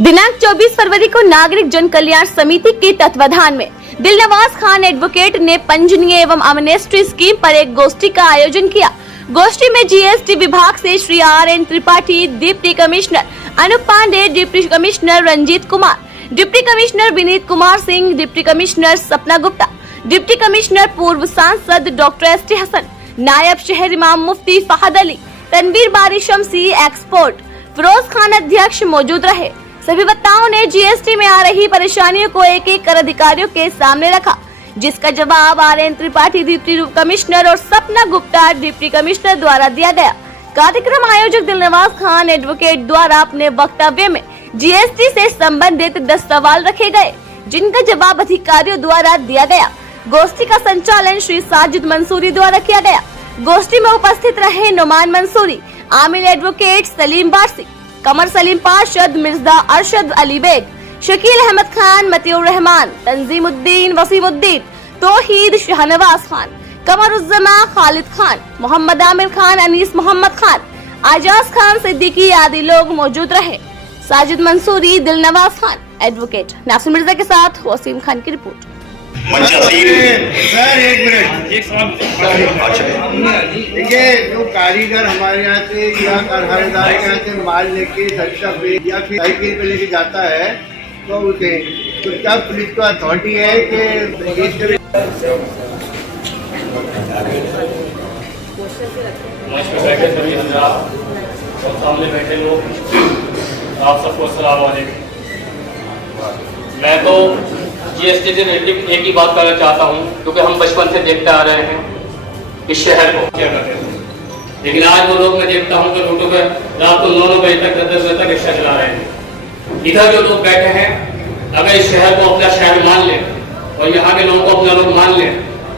दिनांक 24 फरवरी को नागरिक जन कल्याण समिति के तत्वाधान में दिलनवाज खान एडवोकेट ने पंजीयन एवं अमनेस्टी स्कीम पर एक गोष्ठी का आयोजन किया। गोष्ठी में जीएसटी विभाग से Shri RN Tripathi, deputy commissioner Anup Pandey, deputy commissioner Ranjit Kumar, deputy commissioner Vineet Kumar Singh, deputy commissioner Sapna Gupta, deputy commissioner पूर्व सांसद डॉक्टर ST हसन, नायब शहर इमाम मुफ्ती फहद अली, तनवीर बारी शमसी, एक्सपोर्ट फिरोज खान अध्यक्ष मौजूद रहे। सभी वक्ताओं ने जीएसटी में आ रही परेशानियों को एक एक कर अधिकारियों के सामने रखा, जिसका जवाब RN त्रिपाठी, डिप्टी कमिश्नर और सपना गुप्ता, डिप्टी कमिश्नर द्वारा दिया गया। कार्यक्रम आयोजक दिलनवाज खान एडवोकेट द्वारा अपने वक्तव्य में जीएसटी से संबंधित 10 सवाल रखे गए, जिनका जवाब अधिकारियों द्वारा दिया गया। गोष्ठी का संचालन श्री साजिद मंसूरी द्वारा किया गया। गोष्ठी में उपस्थित रहे नुमान मंसूरी, आमिर एडवोकेट, सलीम बारसी, कमर सलीम पार्षद, मिर्जा अरशद अली बेग, शकील अहमद खान, मतीउर रहमान, तंजीमुद्दीन, वसीमुद्दीन, तौहीद, शाहनवाज खान, कमरुज्जमा, खालिद खान, मोहम्मद आमिर खान, अनीस मोहम्मद खान, आजाज खान सिद्दीकी आदि लोग मौजूद रहे। साजिद मंसूरी, दिलनवाज खान एडवोकेट, नासिर मिर्जा के साथ वसीम खान की रिपोर्ट। देखिए, जो कारीगर हमारे यहाँ से या कारखानेदार के यहाँ से माल लेके सस्ता पे या फिर साइकिल पे लेके जाता है, तो उसे तो क्या पुलिस को अथॉरिटी है कि बैठे सभी हजरात और सामने बैठे लोग, आप सबको अस्सलाम वालेकुम। मैं तो जीएसटी से रिलेटेड एक ही बात करना चाहता हूँ, क्योंकि हम बचपन से देखते आ रहे हैं इस शहर को क्या करते थे, लेकिन आज वो लोग मैं देखता हूँ कि रोडों पर रात को 9 बजे तक 10 बजे तक रिक्शा चला रहे हैं। इधर जो लोग बैठे हैं, अगर इस शहर को अपना शहर मान लें और यहाँ के लोगों को अपना लोग मान लें,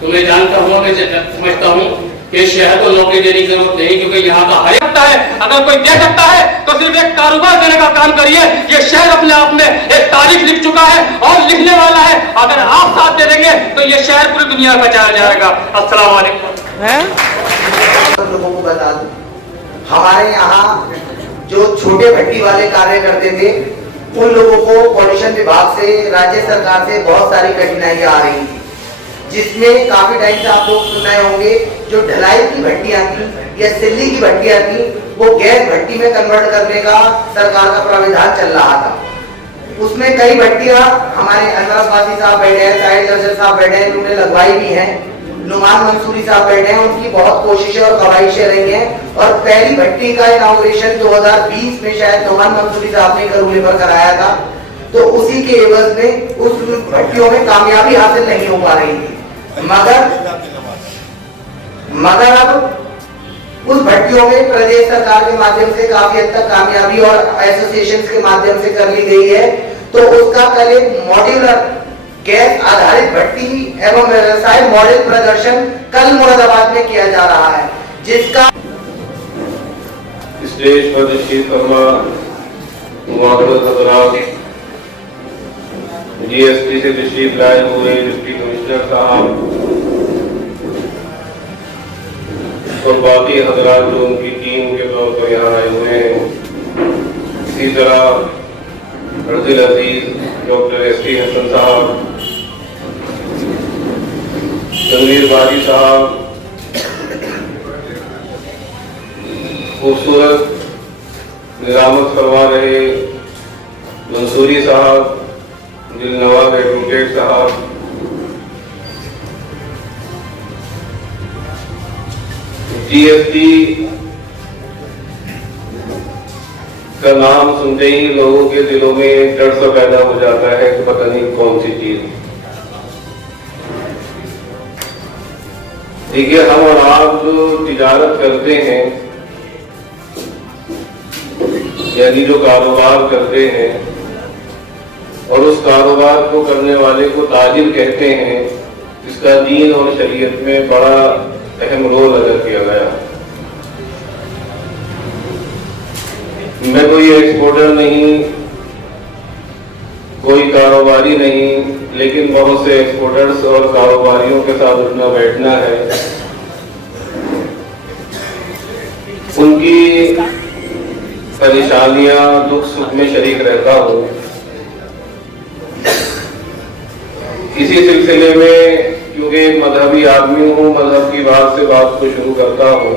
तो मैं जानता हूँ, मैं समझता हूँ कि इस शहर को नौकरी देने की जरूरत नहीं, क्योंकि यहाँ का हर सकता है। अगर कोई दे सकता है तो सिर्फ एक कारोबार देने का काम करिए। ये शहर अपने आप में एक तारीख लिख चुका है और लिखने वाला है। अगर आप साथ दे देंगे तो ये शहर पूरी दुनिया में बचाया जाएगा। अस्सलाम वालेकुम। लोगों को बता दूं, हमारे यहाँ जो छोटे भट्टी वाले कार्य करते थे, उन लोगों को पॉल्यूशन विभाग से, राज्य सरकार से बहुत सारी कठिनाइयां आ रही थी, जिसमें काफी टाइम से आप लोग सुन रहे होंगे, जो ढलाई की भट्टियां थी या सिल्ली की भट्टियां थी, वो गैस भट्टी में कन्वर्ट करने का सरकार का प्राविधान चल रहा था। उसमें कई भट्टियां हमारे अनवरवासी साहब बैठे हैं, साहिल जर्जर साहब बैठे हैं, उन्होंने लगवाई भी है, नुमान मंसूरी साहब बैठे हैं, उनकी बहुत कोशिशें और कवायशें रही हैं। और पहली भट्टी का इनॉग्रेशन 2020 में शायद नुमान मंसूरी साहब ने करूले पर कराया था, तो उसी के एवज में उस भट्टियों में कामयाबी हासिल नहीं हो पा रही थी। मगर अब उस भट्टियों में प्रदेश सरकार के माध्यम से काफी हद तक कामयाबी और एसोसिएशन के माध्यम से कर ली गई है। तो उसका कल एक मॉड्यूलर गैस आधारित भट्टी एवं व्यवसाय मॉडल प्रदर्शन कल मुरादाबाद में किया जा रहा है, जिसका स्टेज पर तशरीफ फरमा मुआवरत हज़रात, जीएसटी से तशरीफ लाए हुए डिप्टी कमिश्नर साहब और बाकी हज़रात जो उनकी टीम के तौर पर यहाँ आए हुए हैं, इसी तरह अर्जुल अजीज डॉक्टर ST हसन साहब, तनवीर बारी साहब, खूबसूरत निजामत फरमा रहे मंसूरी साहब, दिलनवाज एडवोकेट साहब, जीएसटी का नाम सुनते ही लोगों के दिलों में डर सा पैदा हो जाता है कि पता नहीं कौन सी चीज। देखिए, हम और आप जो तिजारत करते हैं, यानी जो कारोबार करते हैं, और उस कारोबार को करने वाले को ताजिर कहते हैं, इसका दीन और शरीयत में बड़ा अहम रोल अदा किया गया। मैं कोई एक्सपोर्टर नहीं, कोई कारोबारी नहीं, लेकिन बहुत से एक्सपोर्टर्स और कारोबारियों के साथ उठना बैठना है। उनकी परेशानियां दुख सुख में शरीक रहता हूँ। इसी सिलसिले में क्योंकि एक मजहबी आदमी हूँ, मजहब की बात से बात को शुरू करता हूँ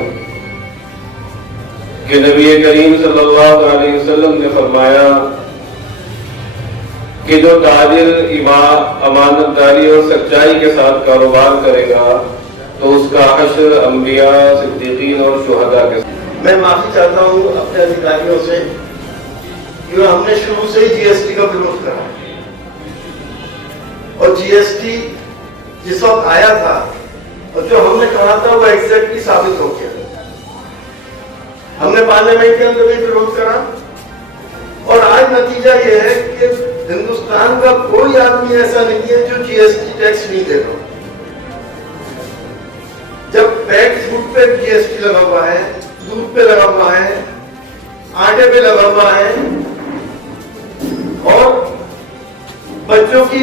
कि नबी करीम सल्लल्लाहु अलैहि वसल्लम ने फरमाया कि जो ताजिर अमानतदारी और सच्चाई के साथ कारोबार करेगा तो उसका हश्र अंबिया, सिद्दीकीन और शुहदा के साथ। मैं माफी चाहता हूँ अपने अधिकारियों से कि हमने शुरू से ही जीएसटी का विरोध करा और जीएसटी जिस वक्त आया था और जो हमने कहा था वो एग्जैक्टली साबित हो गया। हमने पार्लियामेंट के अंदर भी विरोध करा और आज नतीजा ये है कि हिंदुस्तान का कोई आदमी ऐसा नहीं है जो जीएसटी टैक्स नहीं दे रहा। जब पैक्ड फूड पे जीएसटी लगा हुआ है, दूध पे लगा हुआ है, आटे पे लगा हुआ है और बच्चों की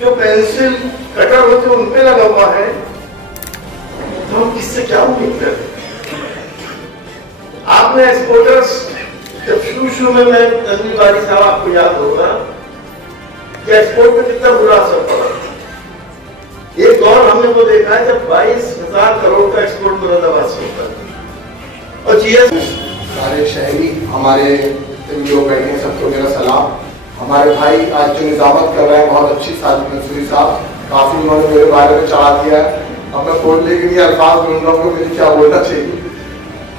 जो पेंसिल कटर होते हैं उन पे लगा हुआ है, तो हम किससे क्या उम्मीद करते हैं? आपने एक्सपोर्टर्स जब शुरू में मैं तस्वीर बारी साहब आपको याद होगा कि एक्सपोर्ट पे कितना बुरा असर पड़ा। एक दौर हमने वो देखा है जब 22,000 करोड़ का एक्सपोर्ट मुरादाबाद से होता है और जीएसटी। सारे शहरी हमारे लोग बैठे हैं, सबको मेरा सलाम। हमारे भाई आज जो निजामत कर रहे हैं बहुत अच्छी साजिद मंसूरी साहब, काफी उन्होंने मेरे बारे में चढ़ा दिया है। अब मैं बोलने के लिए अल्फाज ढूंढ रहा हूँ कि मुझे क्या बोलना चाहिए।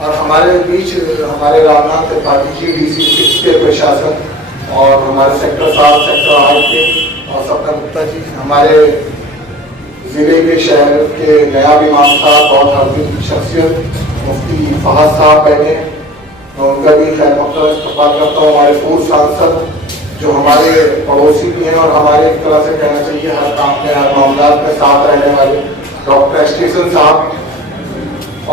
और हमारे बीच हमारे रामनाथ त्रिपाठी जी DC 6 के प्रशासन और हमारे सेक्टर 7 सेक्टर 8 के और सपना गुप्ता जी, हमारे जिले के शहर के नयाब इमाम साहब, बहुत हरदिल शख्सियत मुफ्ती फहद साहब बैठे, मैं उनका भी खैर मकदम इस्तकबाल करता हूँ। हमारे पूर्व सांसद जो हमारे पड़ोसी भी हैं और हमारे एक तरह से कहना चाहिए हर काम में हर मामला में साथ रहने वाले डॉक्टर स्टेशन साहब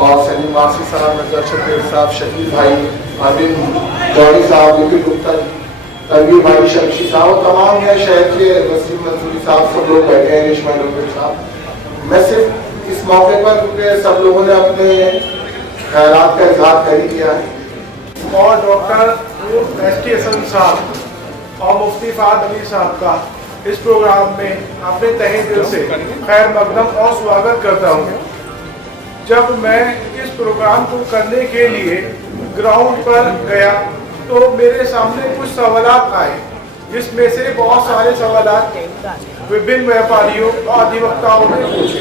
और सलीम वासी साहब, मिर्जा शफीर साहब, शकील भाई, अरविंद जौहरी साहब, विपिन गुप्ता जी, तनवीर भाई शमशी साहब और तमाम नए शहर के वसीम मंसूरी साहब, सब लोग बैठे हैं, रेशमा डॉक्टर साहब। मैं सिर्फ इस मौके पर क्योंकि सब लोगों ने अपने खैरात का इजहार कर ही दिया है और डॉक्टर ST हसन साहब और मुफ्ती फहद अली साहब का इस प्रोग्राम में अपने तहे दिल से खैर मकदम और स्वागत करता हूँ। जब मैं इस प्रोग्राम को करने के लिए ग्राउंड पर गया तो मेरे सामने कुछ सवालात आए, जिसमें से बहुत सारे सवालात विभिन्न व्यापारियों और अधिवक्ताओं ने पूछे।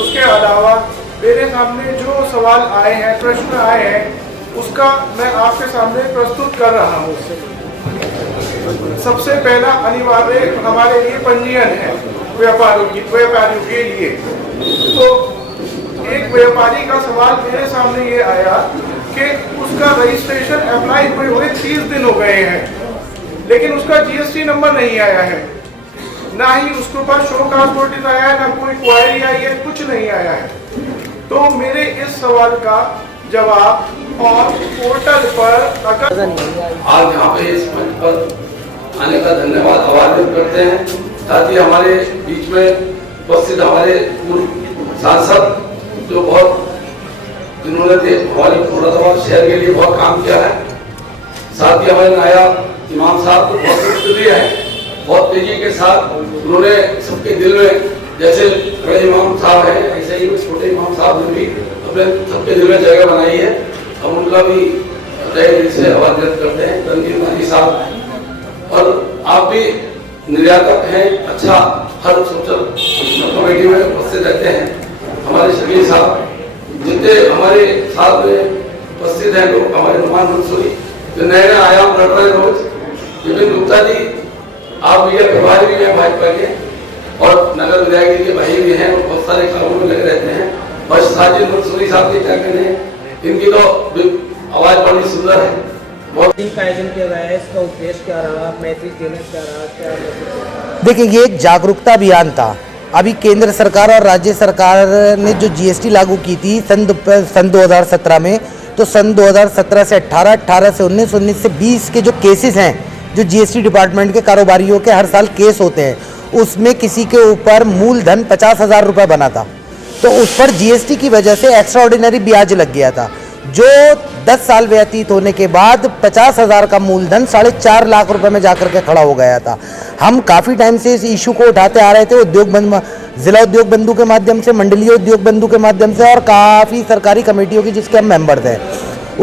उसके अलावा मेरे सामने जो सवाल आए हैं, प्रश्न आए हैं, उसका मैं आपके सामने प्रस्तुत कर रहा हूँ। सबसे पहला अनिवार्य हमारे लिए पंजीयन है व्यापारियों के लिए। तो एक व्यापारी का सवाल मेरे सामने ये आया कि उसका रजिस्ट्रेशन अप्लाई हुए 30 दिन हो गए हैं, लेकिन उसका GST नंबर नहीं आया है, ना ही उसके ऊपर शो कास्ट नोटिस आया है, ना कोई क्वायरी आई है, कुछ नहीं आया है। तो मेरे इस सवाल का जवाब और पोर्टल पर अगर आज यहाँ पे इस मंच पर आने का धन्यवाद आभार व्यक्त करते हैं। साथ ही हमारे बीच में उपस्थित हमारे पूर्व सांसद जो जिन्होंने हमारे मुरादाबाद शहर के लिए बहुत काम किया है, साथ ही हमारे नायब इमाम साहब को बहुत शुक्रिया है। बहुत तेजी के साथ उन्होंने सबके दिल में, जैसे बड़े इमाम साहब हैं ऐसे ही छोटे इमाम साहब ने भी अपने सबके दिल में जगह बनाई है। हम उनका भी तहे दिल से आभार व्यक्त करते हैं। तनवीर भाई साहब और आप भी निर्यातक हैं, अच्छा हर सोशल कमेटी में उपस्थित रहते हैं। हमारे शकील साहब जितने हमारे साथ में उपस्थित हैं लोग, हमारे नुमान मंसूरी जो नए आयाम लड़ रहे रोज, विपिन गुप्ता जी आप भी प्रभारी भी हैं भाजपा के और नगर विधायक के भाई भी हैं और बहुत सारे कामों में लगे रहते हैं। और साजिद मंसूरी साहब के क्या कहने, इनकी तो आवाज बड़ी सुंदर है। बहुत का आयोजन किया गया है, इसका उद्देश्य क्या रहा, मैसेज देना क्या रहा, क्या? देखिए, ये एक जागरूकता अभियान था। अभी केंद्र सरकार और राज्य सरकार ने जो GST लागू की थी सन 2017 में, तो सन 2017 से 18, 18 से 19, 19 से 20 के जो केसेस हैं, जो GST डिपार्टमेंट के कारोबारियों के हर साल केस होते हैं, उसमें किसी के ऊपर मूलधन 50,000 रुपये बना था, तो उस पर GST की वजह से एक्स्ट्रा ऑर्डिनरी ब्याज लग गया था, जो 10 साल व्यतीत होने के बाद 50,000 का मूलधन 4.5 लाख रुपए में जाकर के खड़ा हो गया था। हम काफ़ी टाइम से इस इशू को उठाते आ रहे थे, जिला उद्योग बंधु के माध्यम से, मंडलीय उद्योग बंधु के माध्यम से और काफ़ी सरकारी कमेटियों की जिसके हम मेंबर थे।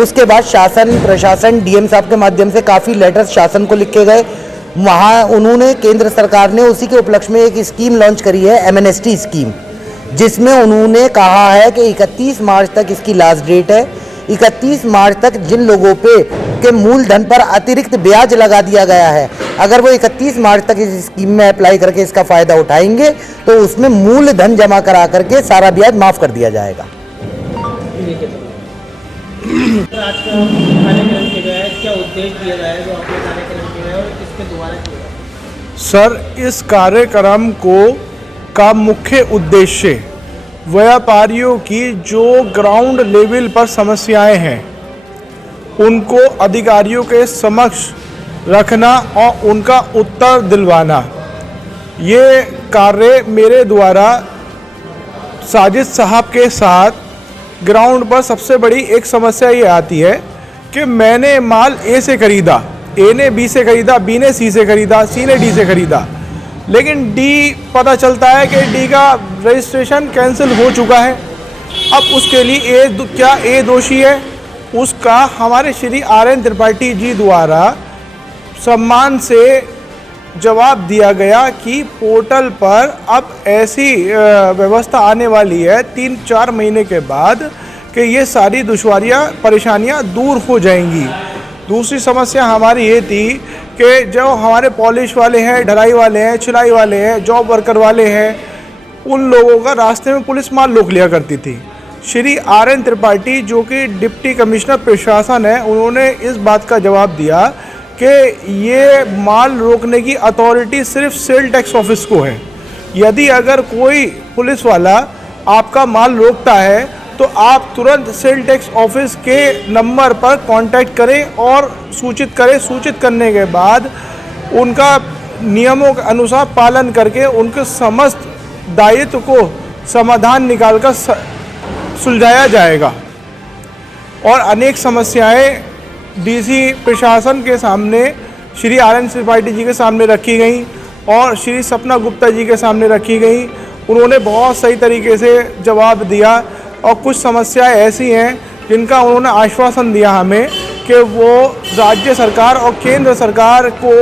उसके बाद शासन प्रशासन डीएम साहब के माध्यम से काफ़ी लेटर्स शासन को लिखे गए। वहाँ उन्होंने केंद्र सरकार ने उसी के उपलक्ष्य में एक स्कीम लॉन्च करी है, एमएनएसटी स्कीम, जिसमें उन्होंने कहा है कि 31 मार्च तक इसकी लास्ट डेट है। 31 मार्च तक जिन लोगों पे के मूलधन पर अतिरिक्त ब्याज लगा दिया गया है, अगर वो 31 मार्च तक इस स्कीम में अप्लाई करके इसका फ़ायदा उठाएंगे तो उसमें मूलधन जमा करा करके सारा ब्याज माफ़ कर दिया जाएगा। आज का कार्यक्रम किया गया है, क्या उद्देश्य दिया गया है जो आपने कार्यक्रम किया है और किसके द्वारा किया गया? सर, इस कार्यक्रम का मुख्य उद्देश्य व्यापारियों की जो ग्राउंड लेवल पर समस्याएं हैं उनको अधिकारियों के समक्ष रखना और उनका उत्तर दिलवाना। ये कार्य मेरे द्वारा साजिद साहब के साथ ग्राउंड पर सबसे बड़ी एक समस्या ये आती है कि मैंने माल ए से ख़रीदा, ए ने बी से ख़रीदा, बी ने सी से ख़रीदा, सी ने डी से ख़रीदा, लेकिन डी पता चलता है कि डी का रजिस्ट्रेशन कैंसिल हो चुका है। अब उसके लिए क्या ए दोषी है? उसका हमारे श्री आर.एन. त्रिपाठी जी द्वारा सम्मान से जवाब दिया गया कि पोर्टल पर अब ऐसी व्यवस्था आने वाली है 3-4 महीने के बाद कि ये सारी दुश्वारियाँ परेशानियाँ दूर हो जाएंगी। दूसरी समस्या हमारी ये थी कि जो हमारे पॉलिश वाले हैं, ढलाई वाले हैं, छिलाई वाले हैं, जॉब वर्कर वाले हैं, उन लोगों का रास्ते में पुलिस माल रोक लिया करती थी। श्री आर.एन. त्रिपाठी जो कि डिप्टी कमिश्नर प्रशासन है, उन्होंने इस बात का जवाब दिया कि ये माल रोकने की अथॉरिटी सिर्फ सेल टैक्स ऑफिस को है। यदि अगर कोई पुलिस वाला आपका माल रोकता है तो आप तुरंत सेल टैक्स ऑफिस के नंबर पर कांटेक्ट करें और सूचित करें। सूचित करने के बाद उनका नियमों के अनुसार पालन करके उनके समस्त दायित्व को समाधान निकालकर सुलझाया जाएगा। और अनेक समस्याएं डीसी प्रशासन के सामने श्री आर.एन. त्रिपाठी जी के सामने रखी गई और श्री सपना गुप्ता जी के सामने रखी गई। उन्होंने बहुत सही तरीके से जवाब दिया और कुछ समस्याएं ऐसी हैं जिनका उन्होंने आश्वासन दिया हमें कि वो राज्य सरकार और केंद्र सरकार को